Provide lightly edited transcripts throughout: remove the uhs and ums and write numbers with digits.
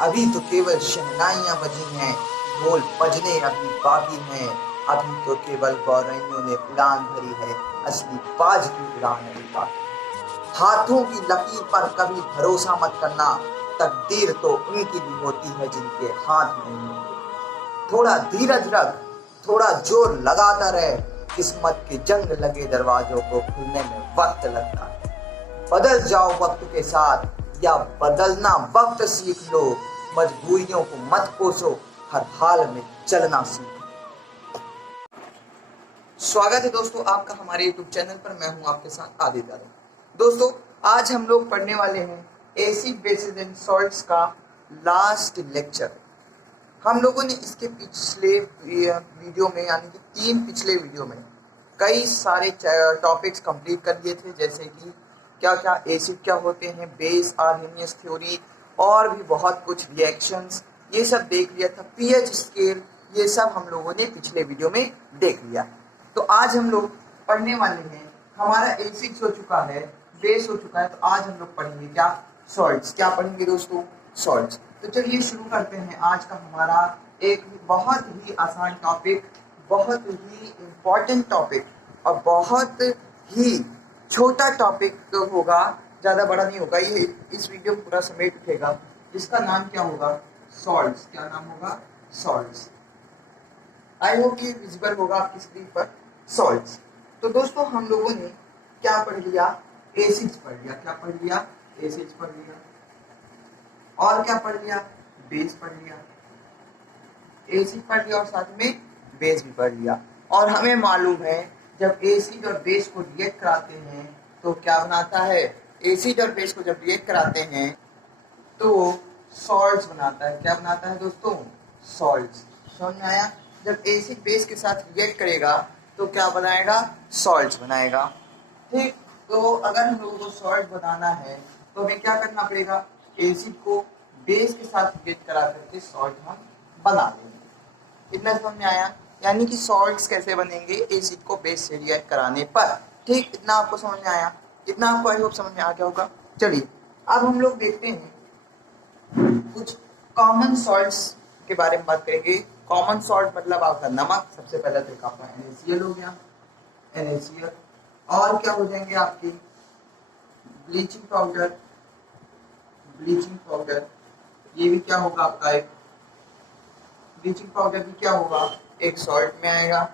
अभी तो केवल शहनाइयां बजी हैं, ढोल बजने अभी बाकी हैं। अभी तो केवल गौरैयों ने उड़ान भरी है, असली बाज की उड़ान अभी बाकी। हाथों की लकीर पर कभी भरोसा मत करना, तकदीर तो उनकी भी होती है जिनके हाथ नहीं होते। थोड़ा धीरज रख, थोड़ा जोर लगाता रहे, किस्मत के जंग लगे दरवाजों को खुलने में वक्त लगता है। बदल जाओ वक्त के साथ, या बदलना वक्त सीख लो। मजबूरियों को मत कोसो, हर हाल में चलना सीखो। स्वागत है दोस्तों आपका हमारे YouTube चैनल पर। मैं हूं आपके साथ आदित्य। दोस्तों आज हम लोग पढ़ने वाले हैं एसिड बेसिस एंड सॉल्ट्स का लास्ट लेक्चर। हम लोगों ने इसके पिछले वीडियो में यानी कि 3 पिछले वीडियो में कई सारे टॉपिक्स कंप्लीट कर लिए थे, जैसे कि क्या क्या एसिड क्या होते हैं, बेस आर्हेनियस थ्योरी और भी बहुत कुछ रिएक्शंस, ये सब देख लिया था। पीएच स्केल ये सब हम लोगों ने पिछले वीडियो में देख लिया। तो आज हम लोग पढ़ने वाले हैं, हमारा एसिड्स हो चुका है, बेस हो चुका है, तो आज हम लोग पढ़ेंगे क्या, सॉल्ट्स। क्या पढ़ेंगे दोस्तों, सॉल्ट्स। तो चलिए शुरू करते हैं आज का हमारा एक बहुत ही आसान टॉपिक, बहुत ही इम्पोर्टेंट टॉपिक और बहुत ही छोटा टॉपिक तो होगा, ज़्यादा बड़ा नहीं होगा। ये इस वीडियो में पूरा समेट उठेगा, जिसका नाम क्या होगा, सॉल्ट्स। क्या नाम होगा, सॉल्ट्स। आई होप ये विजिबल होगा आपकी स्क्रीन पर, सॉल्ट्स। तो दोस्तों हम लोगों ने क्या पढ़ लिया, एसिड्स पढ़ लिया। क्या पढ़ लिया, एसिड्स पढ़ लिया। और क्या पढ़ लिया, बेस पढ़ लिया। एसिड पढ़ लिया और साथ में बेस भी पढ़ लिया। और हमें मालूम है जब एसिड और बेस को रिएक्ट कराते हैं तो क्या बनाता है, एसिड और बेस को जब रिएक्ट कराते हैं तो सॉल्ट्स बनाता है। क्या बनाता है दोस्तों, सॉल्ट्स। समझ में आया। जब एसिड बेस के साथ रिएक्ट करेगा तो क्या बनाएगा, सॉल्ट्स बनाएगा। ठीक। तो अगर हम लोगों को सॉल्ट बनाना है तो हमें क्या करना पड़ेगा, एसिड को बेस के साथ रिएक्ट करा करके सॉल्ट हम बना देंगे। इतना समझ में आया। यानी कि सॉल्ट्स कैसे बनेंगे, एसिड को बेस से रिएक्ट कराने पर। ठीक, इतना आपको समझ में आया, इतना आपको आई होप समझ में आ गया होगा। चलिए अब हम लोग देखते हैं कुछ कॉमन सॉल्ट्स के बारे में बात करेंगे। कॉमन सॉल्ट मतलब आपका नमक, सबसे पहला तरीका आपका NaCl हो गया, NaCl। और क्या हो जाएंगे आपकी ब्लीचिंग पाउडर, ब्लीचिंग पाउडर, ये भी क्या होगा आपका एक ब्लीचिंग पाउडर भी क्या होगा, एक सॉल्ट में आएगा।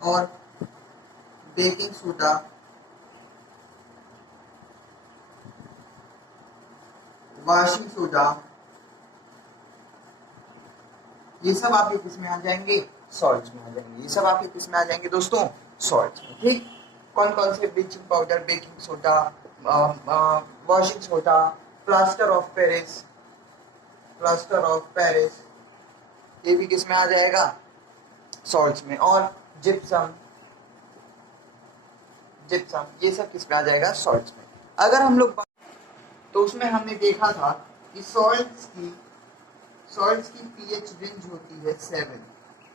और बेकिंग सोडा, वॉशिंग सोडा, ये सब आपके किस में आ जाएंगे, सॉल्ट्स में आ जाएंगे। ये सब आपके किस में आ जाएंगे दोस्तों, सॉल्ट्स में। ठीक। कौन कौन से, bleaching powder, baking soda, washing soda, plaster of Paris, plaster of Paris, ये भी किस में आ जाएगा, सॉल्ट्स में। और जिप्सम, जिप्सम, ये सब किस में आ जाएगा, सॉल्ट्स में। अगर हम लोग तो उसमें हमने देखा था कि सॉल्ट्स की पीएच रेंज होती है 7।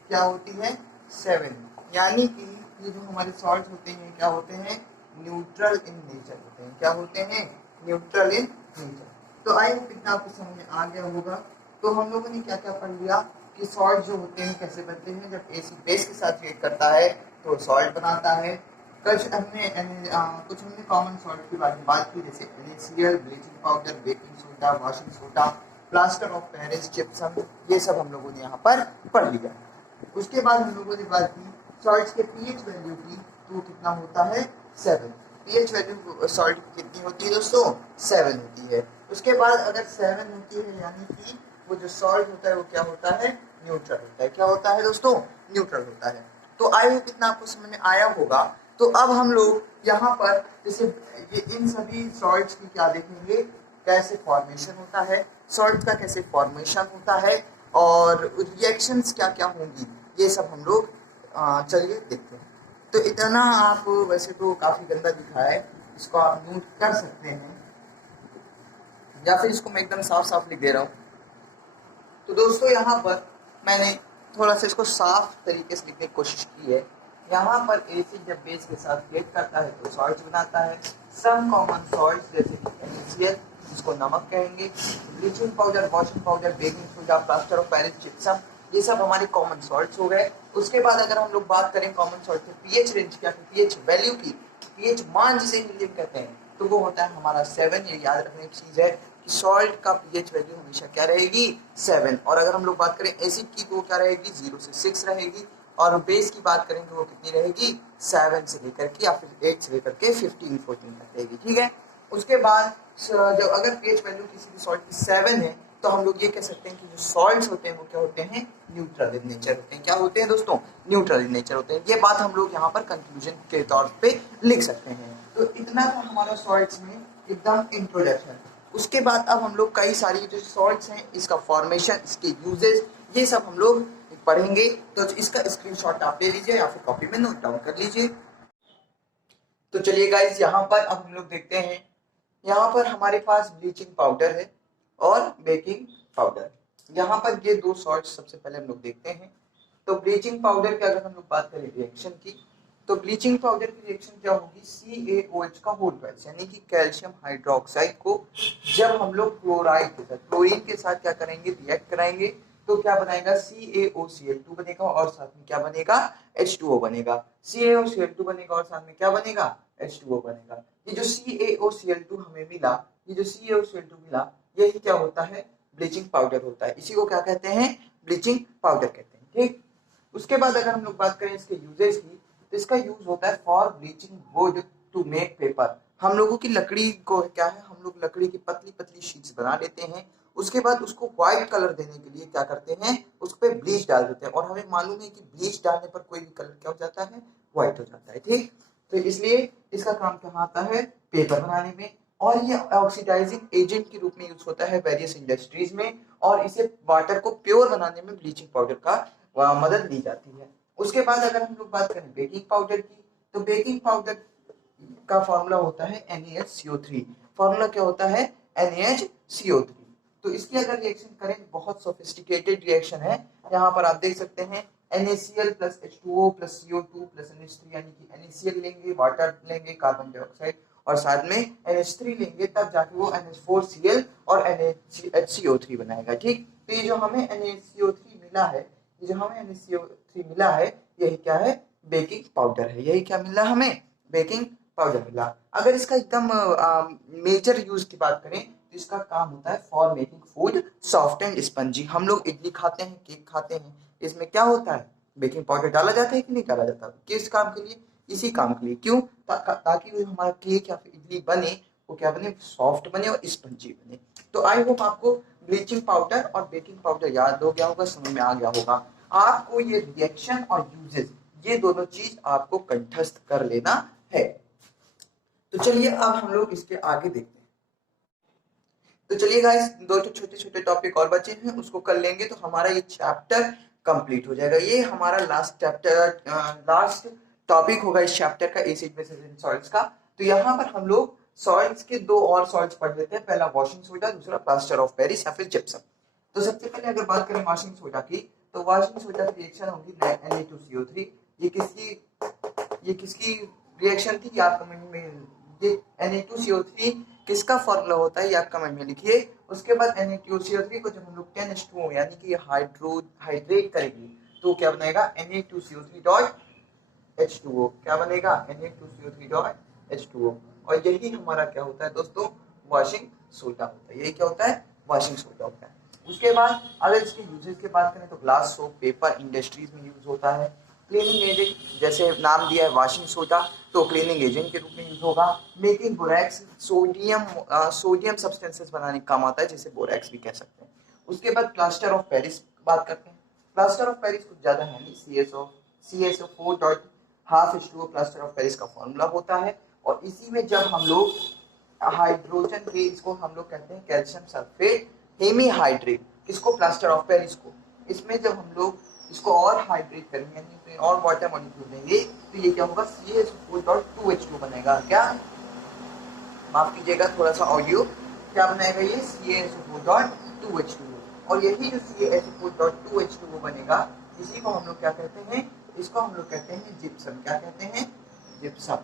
क्या होती है, 7। यानी कि ये जो हमारे सॉल्ट्स होते हैं क्या होते हैं, न्यूट्रल इन नेचर होते हैं। क्या होते हैं, न्यूट्रल इन नेचर। तो आई होप इतना आपको समझ में आ गया होगा। तो हम लोगों ने क्या क्या पढ़ लिया कि सॉल्ट जो होते हैं कैसे बनते हैं, जब एसिड बेस के साथ रिएक्ट करता है तो सॉल्ट बनाता है। कुछ हमने कॉमन सॉल्ट के बारे में बात की, जैसे NaCl, bleaching powder, baking soda, washing soda, plaster of Paris, gypsum, ये सब हम लोगों ने यहाँ पर पढ़ लिया। उसके बाद हम लोगों ने बात की सॉल्ट्स के पीएच वैल्यू की, तो कितना होता है, 7। पीएच वैल्यू सॉल्ट की कितनी होती है दोस्तों, 7 होती है। उसके बाद अगर 7 होती है यानी कि वो जो सॉल्ट होता है वो क्या होता है, न्यूट्रल होता है। क्या होता है दोस्तों, न्यूट्रल होता है। तो आई होप इतना आपको समझ में आया होगा। तो अब हम लोग यहाँ पर जैसे ये इन सभी सॉल्ट्स की क्या देखेंगे, कैसे फॉर्मेशन होता है, सॉल्ट का कैसे फॉर्मेशन होता है और रिएक्शंस क्या क्या होंगी, ये सब हम लोग चलिए देखते हैं। तो इतना आप वैसे तो काफ़ी गंदा दिखा है, इसको आप नोट कर सकते हैं या फिर इसको मैं एकदम साफ साफ लिख दे रहा हूँ। तो दोस्तों यहाँ पर मैंने थोड़ा सा इसको साफ तरीके से लिखने की कोशिश की है। यहाँ पर एसिड जब बेस के साथ रिएक्ट करता है तो सॉल्ट्स बनाता है। सम कॉमन सॉल्ट्स जैसे कि NaCl, जिसको नमक कहेंगे, bleaching powder, washing powder, baking soda, plaster of Paris, gypsum, ये सब हमारे कॉमन सॉल्ट्स हो गए। उसके बाद अगर हम लोग बात करें कॉमन सॉल्ट की पीएच रेंज की, पीएच वैल्यू की, पीएच मान जिसे हिंदी में कहते हैं, तो वो होता है हमारा 7। ये याद रखने की चीज है कि सॉल्ट का पीएच वैल्यू हमेशा क्या रहेगी, 7। और अगर हम लोग बात करें एसिड की तो वो क्या रहेगी, 0 से 6 रहेगी। और बेस की बात करें तो वो कितनी रहेगी, 7 से लेकर के या फिर 8 से लेकर के 15-14 तक रहेगी। ठीक है। उसके बाद जब अगर पीएच वैल्यू किसी भी सॉल्ट की 7 है तो हम लोग ये कह सकते हैं कि जो सॉल्ट्स होते हैं वो क्या होते हैं, न्यूट्रल इन नेचर होते हैं। क्या होते हैं दोस्तों, न्यूट्रल इन नेचर होते हैं। ये बात हम लोग यहाँ पर कंक्लूजन के तौर पे लिख सकते हैं। तो इतना था हमारा सॉल्ट्स में एकदम इंट्रोडक्शन। उसके बाद अब हम लोग कई सारी जो सॉल्ट्स हैं, इसका फॉर्मेशन, इसके यूजेस, ये सब हम लोग पढ़ेंगे। तो इसका स्क्रीनशॉट आप ले लीजिए या फिर कॉपी में नोट डाउन कर लीजिए। तो चलिए गाइस, यहाँ पर अब हम लोग देखते हैं, यहाँ पर हमारे पास ब्लीचिंग पाउडर है और बेकिंग पाउडर। यहाँ पर ये दो सॉल्ट सबसे पहले हम लोग देखते हैं। तो ब्लीचिंग पाउडर की अगर हम लोग बात करें रिएक्शन की, तो ब्लीचिंग पाउडर की रिएक्शन क्या होगी, CaOH का होल ट्वाइस यानी कि कैल्शियम हाइड्रोक्साइड को जब हम लोग क्लोराइड के साथ, क्लोरीन के साथ क्या करेंगे, रिएक्ट कराएंगे, तो क्या बनाएगा, CaOCl2 बनेगा और साथ में क्या बनेगा, H2O बनेगा। CaOCl2 बनेगा और साथ में क्या बनेगा, H2O बनेगा। ये जो CaOCl2 हमें मिला, ये जो CaOCl2 मिला, यही क्या होता है, ब्लीचिंग पाउडर होता है। इसी को क्या कहते हैं, ब्लीचिंग पाउडर कहते हैं। ठीक। उसके बाद अगर हम लोग बात करें इसके यूजेस की, तो इसका यूज होता है for bleaching wood to make paper. हम लोगों की लकड़ी को क्या है, हम लोग लकड़ी की पतली पतली शीट्स बना लेते हैं, उसके बाद उसको व्हाइट कलर देने के लिए क्या करते हैं, उस पर ब्लीच डाल देते हैं। और हमें मालूम है कि ब्लीच डालने पर कोई भी कलर क्या हो जाता है, व्हाइट हो जाता है। ठीक। तो इसलिए इसका काम कहाँ आता है, पेपर बनाने में। और ये ऑक्सीडाइजिंग एजेंट के रूप में यूज होता है वेरियस इंडस्ट्रीज में, और इसे वाटर को प्योर बनाने में ब्लीचिंग पाउडर का मदद ली जाती है। उसके बाद अगर हम लोग बात करें बेकिंग पाउडर की, तो बेकिंग पाउडर का फॉर्मूला होता है NaHCO3। फॉर्मूला क्या होता है, NaHCO3। तो इसकी अगर रिएक्शन करें तो बहुत सोफिस्टिकेटेड रिएक्शन है। यहाँ पर आप देख सकते हैं NaCl plus H2O plus CO2 plus NH3, यानी कि NaCl लेंगे, वाटर लेंगे, कार्बन डाइऑक्साइड, और साथ में NH3 लेंगे, तब जाके वो NH4Cl और NaHCO3 बनाएगा। ठीक। तो ये जो हमें NaCO3 मिला है, ये जो हमें NaCO3 मिला है, यही क्या है, बेकिंग पाउडर है। यही क्या मिला हमें, बेकिंग पाउडर मिला। अगर इसका एकदम मेजर यूज की बात करें तो इसका काम होता है for making food soft and spongy. हम लोग इडली खाते हैं, केक खाते हैं, इसमें क्या होता है, बेकिंग पाउडर डाला जाता है कि नहीं डाला जाता, किस काम के लिए, इसी काम के लिए। क्यों, ताकि वो हमारा केक या फिर इडली बने, वो क्या बने, सॉफ्ट बने और स्पंजी बने। तो आई होप आपको ब्लीचिंग पाउडर और बेकिंग पाउडर याद हो गया होगा, समझ में आ गया होगा। आपको ये रिएक्शन और यूजेस, ये दोनों चीज आपको कंठस्थ कर लेना है। तो चलिए अब हम लोग इसके आगे देखते हैं। तो चलिए गाइस, दो छोटे छोटे टॉपिक और बचे हैं, उसको कर लेंगे तो हमारा ये चैप्टर कंप्लीट हो जाएगा। ये हमारा लास्ट चैप्टर, लास्ट टॉपिक होगा इस चैप्टर का, एसिड बेसिस एंड सॉल्ट्स का। तो यहाँ पर हम लोग सॉल्ट्स के दो और सॉल्ट्स पढ़ लेते हैं, पहला वॉशिंग सोडा, दूसरा प्लास्टर ऑफ पेरिस या फिर जिप्सम। तो सबसे पहले अगर बात करें वॉशिंग सोडा की, तो वॉशिंग सोडा की रिएक्शन होगी Na2CO3। ये किसकी रिएक्शन थी, आप कमेंट में, ये Na2CO3 किसका फॉर्मूला होता है, ये आप कमेंट में लिखिए। उसके बाद Na2CO3 को जब हम लोग 10H2O यानी कि हाइड्रेट करेंगे, तो क्या बनेगा, Na2CO3.H2O। क्या बनेगा, Na2CO3.H2O। और यही हमारा क्या होता है दोस्तों, वॉशिंग सोडा होता है। यही क्या होता है, वॉशिंग सोडा होता है। उसके बाद अगर इसके यूजेस की बात करें तो ग्लास, सोप, पेपर, इंडस्ट्रीज में यूज होता है। क्लीनिंग एजेंट, जैसे नाम दिया है वॉशिंग सोडा, तो क्लीनिंग एजेंट के रूप में यूज होगा। मेकिंग बोरैक्स, सोडियम सब्सटेंसेस बनाने का काम आता है, जिसे बोरैक्स भी कह सकते हैं। उसके बाद प्लास्टर ऑफ पेरिस बात करते हैं। प्लास्टर ऑफ पेरिस कुछ ज्यादा है नहीं, CSO4.12H2O प्लास्टर ऑफ पेरिस का फॉर्मूला होता है। और इसी में जब हम लोग हाइड्रोजन के, इसको हम लोग कहते हैं कैल्शियम सल्फेट हेमीहाइड्रेट, किसको, प्लास्टर ऑफ पेरिस को। इसमें जब हम लोग इसको और हाइड्रेट करेंगे, यानी और वाटर मॉलिक्यूल देंगे, तो ये क्या होगा, CaSO4.2H2 बनेगा। क्या, माफ कीजिएगा थोड़ा सा ऑडियो, क्या बनाएगा ये, CaSO4.2H2। और यही जो CaSO4.2H2 बनेगा, इसी को हम लोग क्या कहते हैं, इसको हम लोग कहते हैं जिप्सम। क्या कहते हैं, जिप्सम।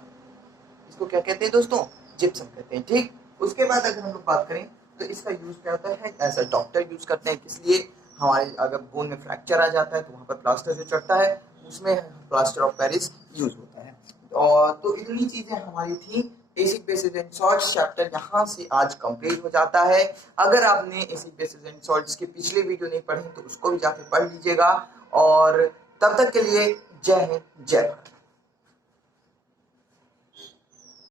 इसको क्या कहते हैं दोस्तों, जिप्सम कहते हैं। ठीक। उसके बाद अगर हम लोग बात करें तो इसका यूज क्या होता है, एज अ डॉक्टर यूज करते हैं। किस लिए? हमारे अगर बोन में फ्रैक्चर आ जाता है तो वहाँ पर प्लास्टर जो चढ़ता है उसमें प्लास्टर ऑफ पेरिस यूज होता है। और तो इतनी चीजें हमारी थी। Acid basis and salts chapter यहाँ से आज कंप्लीट हो जाता है। अगर आपने एसिड बेसिस एंड सॉल्ट्स के पिछले वीडियो नहीं पढ़े तो उसको भी जाके पढ़ लीजिएगा। और तब तक के लिए जय हिंद, जय भारत।